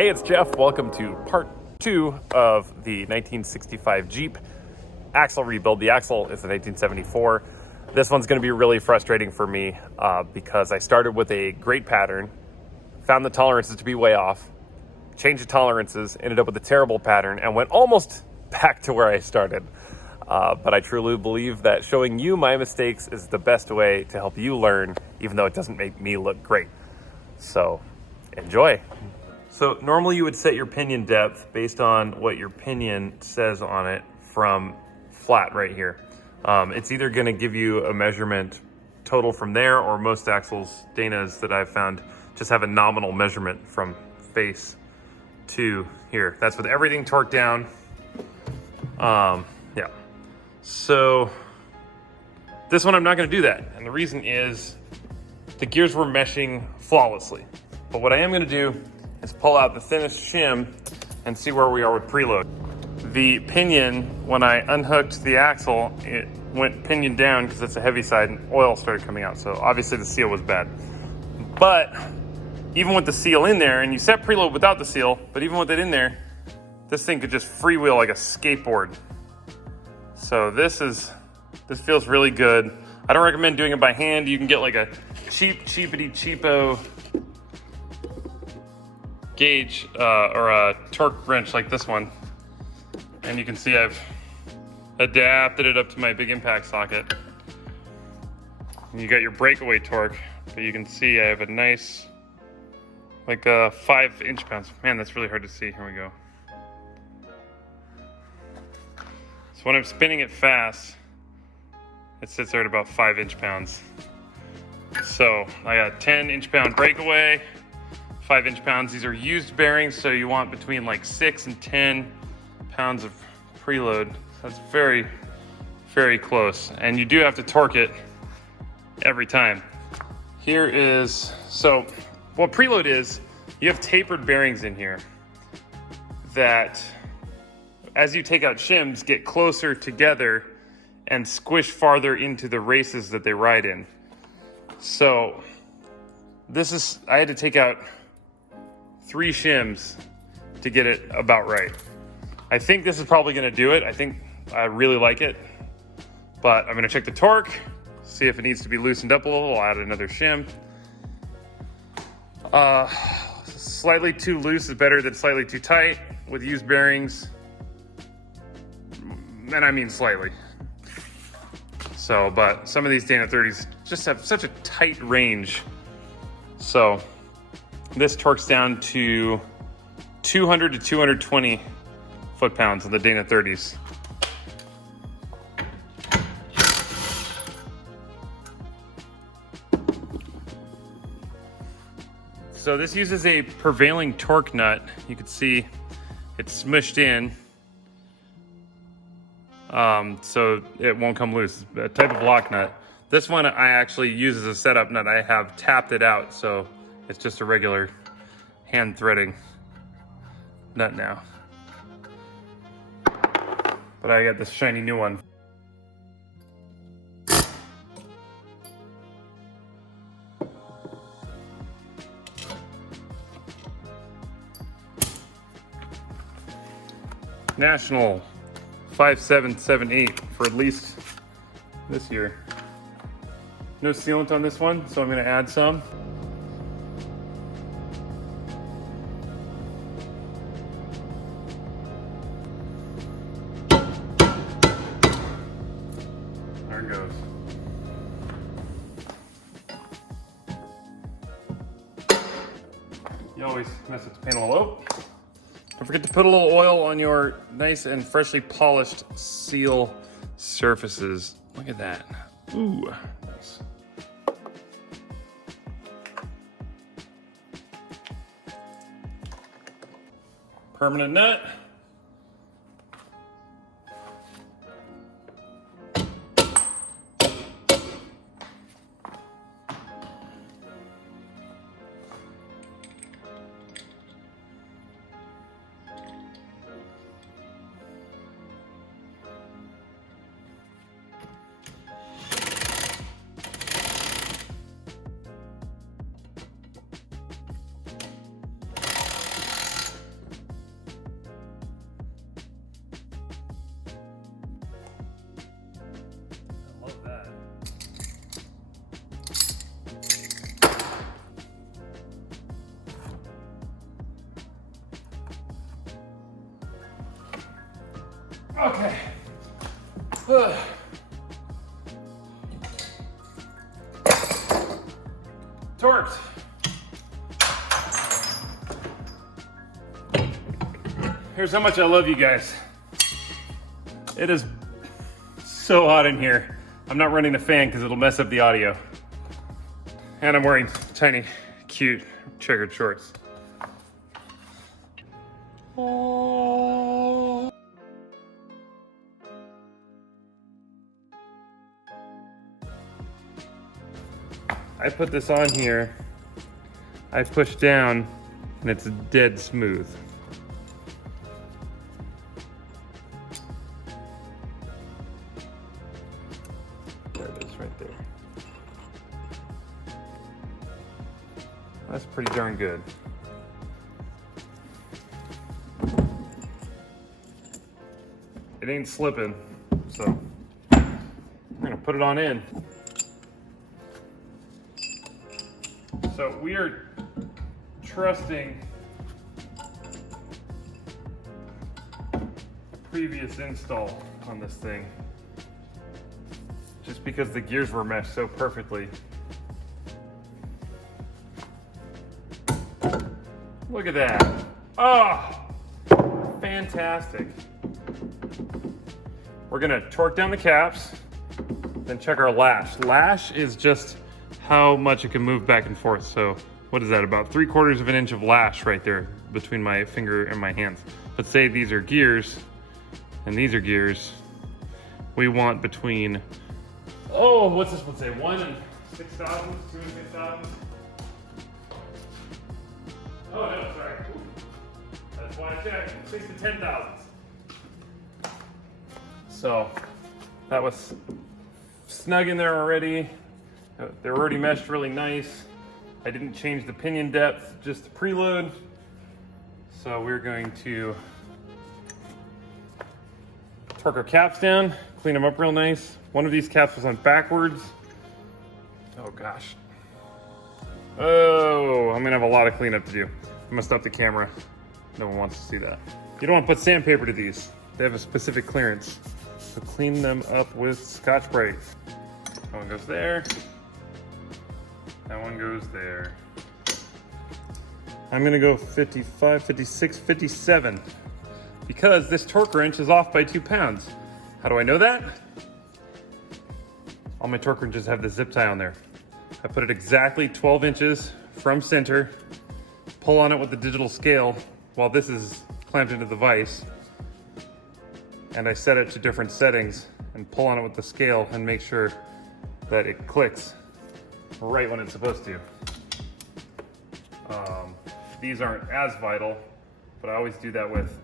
Hey, it's Jeff. Welcome to part 2 of the 1965 Jeep axle rebuild. The axle is a 1974. This one's going to be really frustrating for me because I started with a great pattern, found the tolerances to be way off, changed the tolerances, ended up with a terrible pattern, and went almost back to where I started. But I truly believe that showing you my mistakes is the best way to help you learn, even though it doesn't make me look great. So, enjoy. So normally you would set your pinion depth based on what your pinion says on it from flat right here. It's either going to give you a measurement total from there, or most axles, Dana's that I've found, just have a nominal measurement from face to here. That's with everything torqued down. Yeah. So this one I'm not going to do that, and the reason is the gears were meshing flawlessly. But what I am going to do is pull out the thinnest shim and see where we are with preload. The pinion, when I unhooked the axle, it went pinion down because it's a heavy side and oil started coming out. So obviously the seal was bad. But even with the seal in there, and you set preload without the seal, but even with it in there, this thing could just freewheel like a skateboard. So this feels really good. I don't recommend doing it by hand. You can get like a cheapo gauge or a torque wrench like this one. And you can see I've adapted it up to my big impact socket. And you got your breakaway torque, but you can see I have a nice, like 5 inch-pounds. Man, that's really hard to see. Here we go. So when I'm spinning it fast, it sits there at about 5 inch-pounds. So I got 10 inch-pound breakaway, 5 inch-pounds. These are used bearings, so you want between like 6 and 10 pounds of preload. That's very, very close. And you do have to torque it every time. Here is, so what preload is, you have tapered bearings in here that, as you take out shims, get closer together and squish farther into the races that they ride in. So I had to take out 3 shims to get it about right. I think this is probably gonna do it. I really like it, but I'm gonna check the torque, see if it needs to be loosened up a little. I'll add another shim. Slightly too loose is better than slightly too tight with used bearings. And I mean slightly. So, but some of these Dana 30s just have such a tight range. So this torques down to 200 to 220 foot-pounds on the Dana 30s. So this uses a prevailing torque nut. You can see it's smushed in, so it won't come loose. A type of lock nut. This one I actually use as a setup nut. I have tapped it out, so it's just a regular hand threading nut now. But I got this shiny new one. National 5778 for at least this year. No sealant on this one, so I'm going to add some. There it goes. You always mess with the panel. Oh, don't forget to put a little oil on your nice and freshly polished seal surfaces. Look at that. Ooh, nice. Permanent nut. Okay. Ugh. Torqued. Here's how much I love you guys. It is so hot in here. I'm not running the fan because it'll mess up the audio. And I'm wearing tiny, cute, checkered shorts. I put this on here, I push down, and it's dead smooth. There it is right there. That's pretty darn good. It ain't slipping, so we're gonna put it on in. So we are trusting a previous install on this thing, just because the gears were meshed so perfectly. Look at that. Oh, fantastic. We're gonna torque down the caps, then check our lash. Lash is just how much it can move back and forth. So what is that, about 3/4 of an inch of lash right there between my finger and my hands. Let's say these are gears and these are gears. We want between, oh, what's this one say? 1 and 6 thousandths, 2 and 6 thousandths? Oh no, sorry. That's why I checked, 6 to 10 thousandths. So that was snug in there already. They're already meshed really nice. I didn't change the pinion depth, just the preload. So we're going to torque our caps down, clean them up real nice. One of these caps was on backwards. Oh gosh. Oh, I'm gonna have a lot of cleanup to do. I'm gonna stop the camera. No one wants to see that. You don't want to put sandpaper to these. They have a specific clearance. So clean them up with Scotch-Brite. That one goes there. That one goes there. I'm gonna go 55, 56, 57 because this torque wrench is off by 2 pounds. How do I know that? All my torque wrenches have the zip tie on there. I put it exactly 12 inches from center, pull on it with the digital scale while this is clamped into the vise, and I set it to different settings and pull on it with the scale and make sure that it clicks right when it's supposed to. These aren't as vital, but I always do that with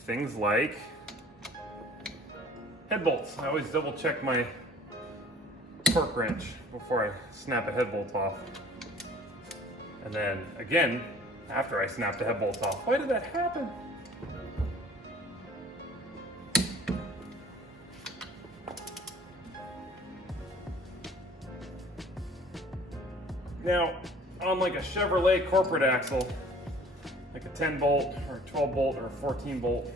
things like head bolts. I always double check my torque wrench before I snap a head bolt off. And then again, after I snap the head bolt off. Why did that happen? Now, on like a Chevrolet corporate axle, like a 10 bolt or 12 bolt or 14 bolt,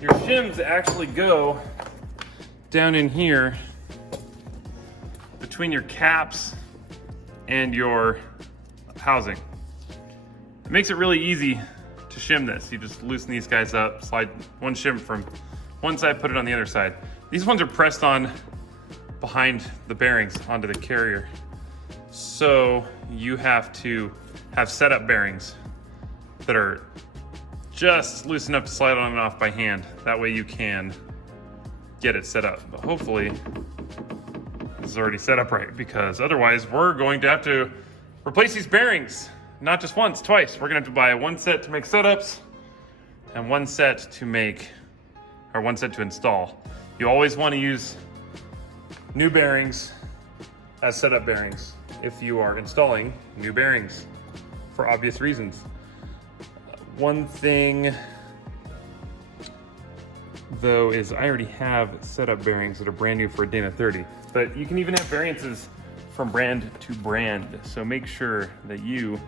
your shims actually go down in here between your caps and your housing. It makes it really easy to shim this. You just loosen these guys up, slide one shim from one side, put it on the other side. These ones are pressed on behind the bearings onto the carrier. So you have to have setup bearings that are just loose enough to slide on and off by hand. That way you can get it set up. But hopefully this is already set up right, because otherwise we're going to have to replace these bearings, not just once, twice. We're gonna have to buy one set to make setups and one set to install. You always want to use new bearings as setup bearings if you are installing new bearings, for obvious reasons. One thing though is I already have setup bearings that are brand new for a Dana 30, but you can even have variances from brand to brand. So make sure that you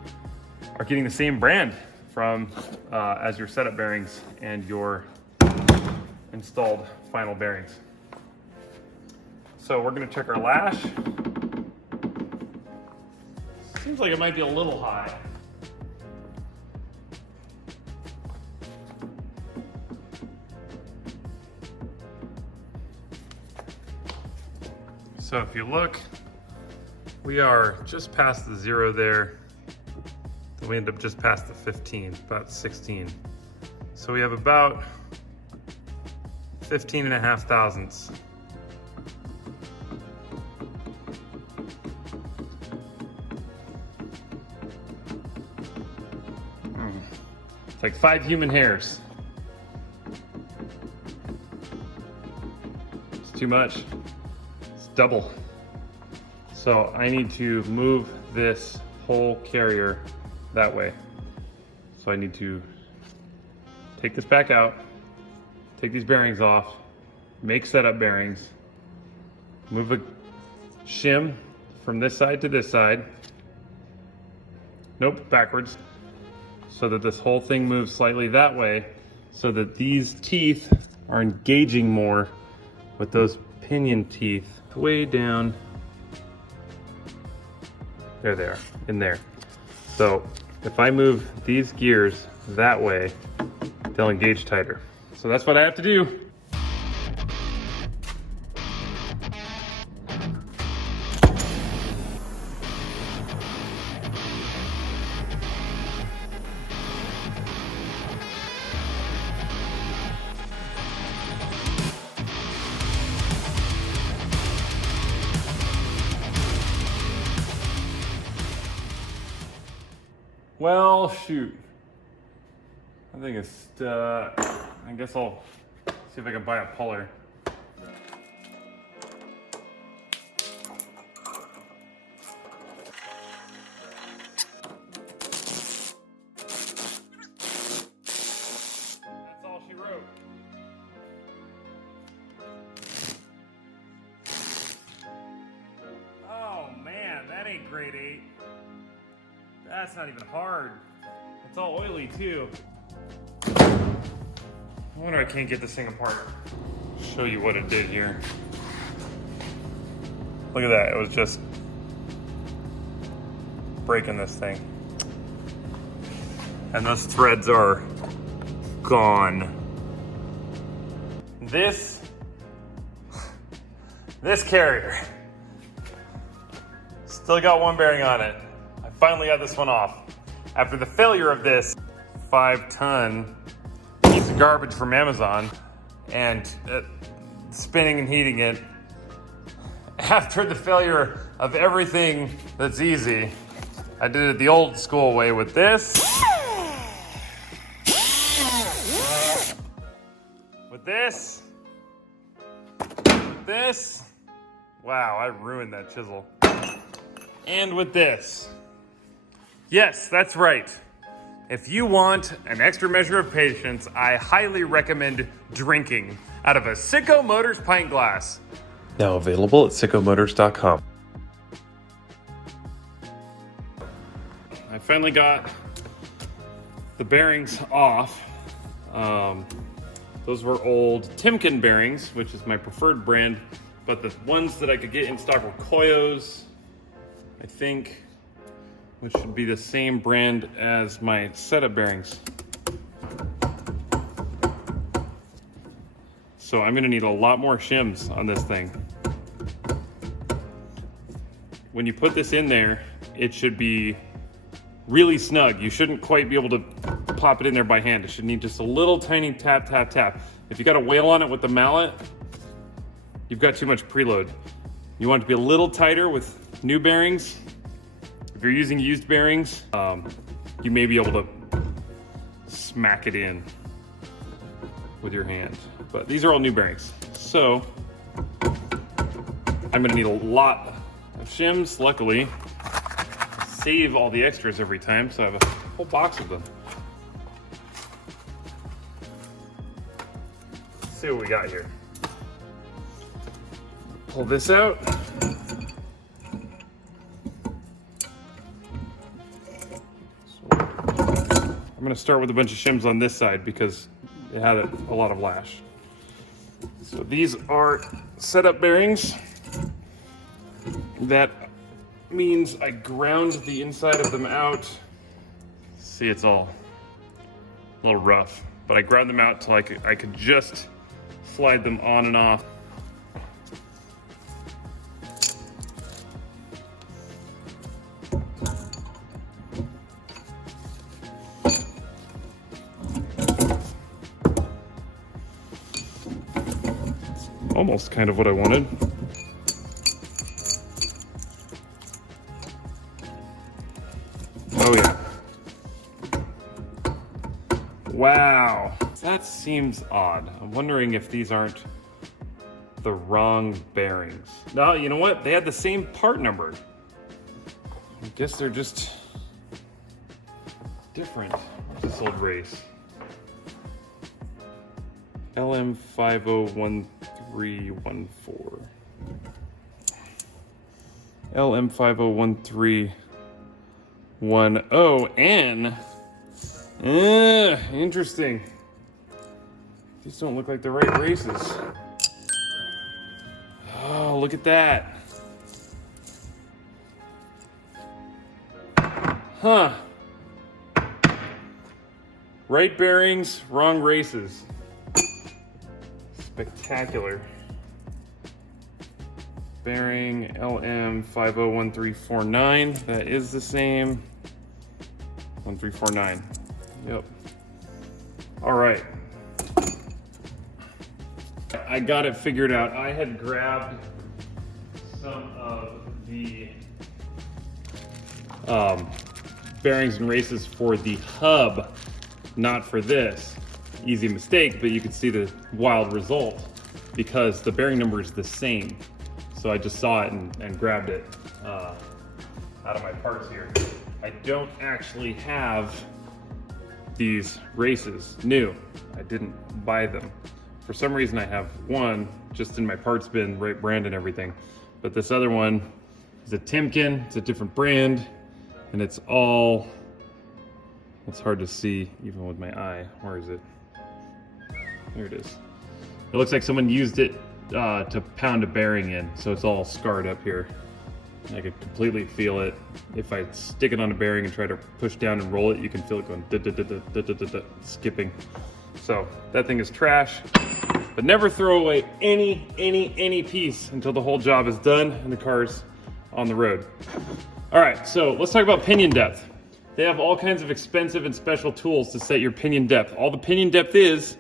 are getting the same brand from as your setup bearings and your installed final bearings. So we're going to check our lash. Seems like it might be a little high. So if you look, we are just past the 0 there. Then we end up just past the 15, about 16. So we have about 15.5 thousandths. It's like 5 human hairs. It's too much. It's double. So I need to move this whole carrier that way. So I need to take this back out, take these bearings off, make setup bearings, move a shim from this side to this side. Nope, backwards. So that this whole thing moves slightly that way, so that these teeth are engaging more with those pinion teeth way down. There they are, in there. So if I move these gears that way, they'll engage tighter. So that's what I have to do. Well, shoot. I think it's stuck. I guess I'll see if I can buy a puller. That's all she wrote. Oh man, that ain't grade 8. That's not even hard. It's all oily too. I wonder I can't get this thing apart. Show you what it did here. Look at that, it was just breaking this thing. And those threads are gone. This carrier still got one bearing on it. Finally got this one off. After the failure of this 5-ton piece of garbage from Amazon and spinning and heating it, after the failure of everything that's easy, I did it the old school way with this. With this. With this. Wow, I ruined that chisel. And with this. Yes, that's right. If you want an extra measure of patience, I highly recommend drinking out of a Siko Motors pint glass. Now available at sikomotors.com. I finally got the bearings off. Those were old Timken bearings, which is my preferred brand, but the ones that I could get in stock were Koyos, I think, which should be the same brand as my setup bearings. So I'm gonna need a lot more shims on this thing. When you put this in there, it should be really snug. You shouldn't quite be able to pop it in there by hand. It should need just a little tiny tap, tap, tap. If you got a whale on it with the mallet, you've got too much preload. You want it to be a little tighter with new bearings. If you're using used bearings, you may be able to smack it in with your hand. But these are all new bearings. So I'm gonna need a lot of shims. Luckily, I save all the extras every time, so I have a whole box of them. Let's see what we got here. Pull this out. I'm gonna start with a bunch of shims on this side because it had a lot of lash. So these are setup bearings. That means I ground the inside of them out. See, it's all a little rough, but I ground them out till I could just slide them on and off. Almost kind of what I wanted. Oh yeah. Wow, that seems odd. I'm wondering if these aren't the wrong bearings. No, you know what? They had the same part number. I guess they're just different. What's this old race? LM501314. LM501310N. Interesting. These don't look like the right races. Oh, look at that. Huh. Right bearings, wrong races. Spectacular. Bearing LM501349. That is the same. 1349. Yep. All right. I got it figured out. I had grabbed some of the bearings and races for the hub, not for this. Easy mistake, but you can see the wild result because the bearing number is the same. So I just saw it and grabbed it out of my parts here. I don't actually have these races new. I didn't buy them. For some reason I have one just in my parts bin, right brand and everything. But this other one is a Timken, it's a different brand, and it's all, it's hard to see even with my eye. Where is it? There it is. It looks like someone used it to pound a bearing in, so it's all scarred up here. I could completely feel it. If I stick it on a bearing and try to push down and roll it, you can feel it going skipping. So that thing is trash, but never throw away any piece until the whole job is done and the car's on the road. All right, so let's talk about pinion depth. They have all kinds of expensive and special tools to set your pinion depth. All the pinion depth is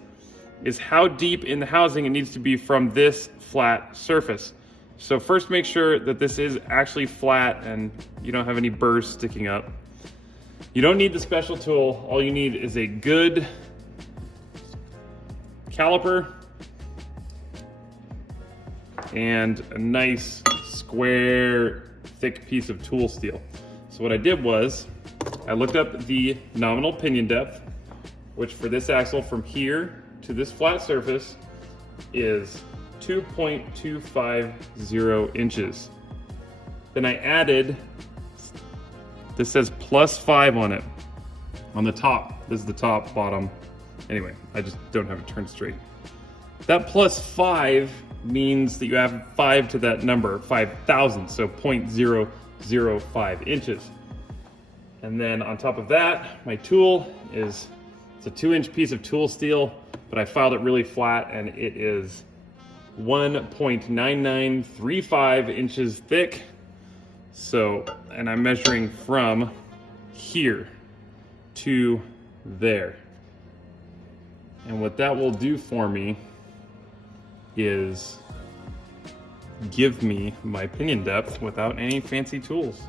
how deep in the housing it needs to be from this flat surface. So first make sure that this is actually flat and you don't have any burrs sticking up. You don't need the special tool. All you need is a good caliper and a nice square thick piece of tool steel. So what I did was I looked up the nominal pinion depth, which for this axle from here to this flat surface is 2.250 inches. Then I added, this says +5 on it, on the top. This is the top, bottom. Anyway, I just don't have it turned straight. That +5 means that you have 5 to that number, 5,000, so 0.005 inches. And then on top of that, my tool is, it's a 2-inch piece of tool steel, but I filed it really flat and it is 1.9935 inches thick. So, and I'm measuring from here to there. And what that will do for me is give me my pinion depth without any fancy tools.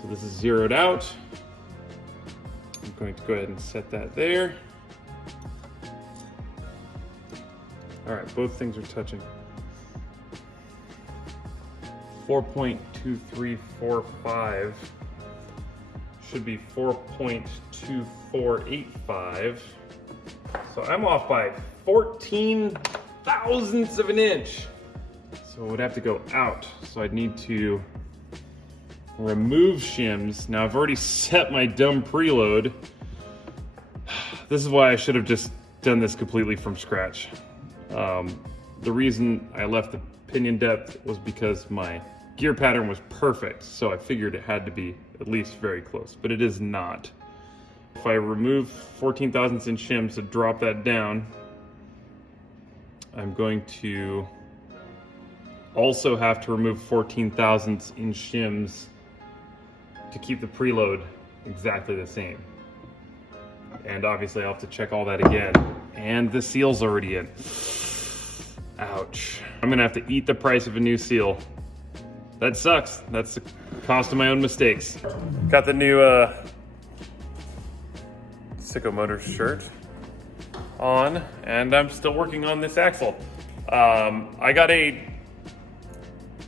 So this is zeroed out. I'm going to go ahead and set that there. All right, both things are touching. 4.2345 should be 4.2485. So I'm off by 14 thousandths of an inch. So it would have to go out. So I'd need to remove shims. Now I've already set my dumb preload This is why I should have just done this completely from scratch. The reason I left the pinion depth was because my gear pattern was perfect, so I figured it had to be at least very close, but it is not. If I remove 14 thousandths inch shims to drop that down, I'm going to also have to remove 14 thousandths inch shims to keep the preload exactly the same. And obviously I'll have to check all that again. And the seal's already in. Ouch. I'm gonna have to eat the price of a new seal. That sucks. That's the cost of my own mistakes. Got the new Siko Motors shirt on, and I'm still working on this axle. I got a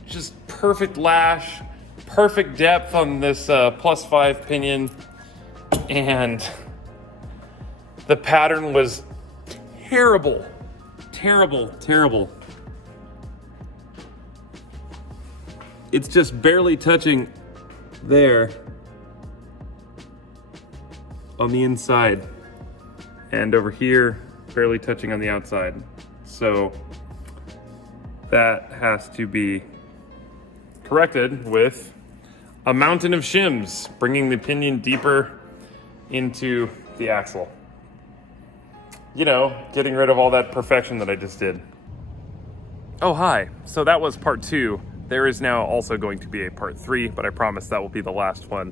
just perfect lash, perfect depth on this +5 pinion, and the pattern was terrible, terrible, terrible. It's just barely touching there on the inside, and over here barely touching on the outside. So that has to be corrected with a mountain of shims, bringing the pinion deeper into the axle. You know, getting rid of all that perfection that I just did. Oh, hi. So that was part 2. There is now also going to be a part 3, but I promise that will be the last one.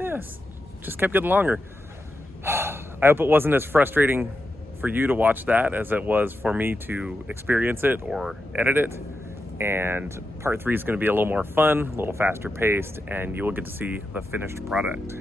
Yes, just kept getting longer. I hope it wasn't as frustrating for you to watch that as it was for me to experience it or edit it. And part 3 is going to be a little more fun, a little faster paced, and you will get to see the finished product.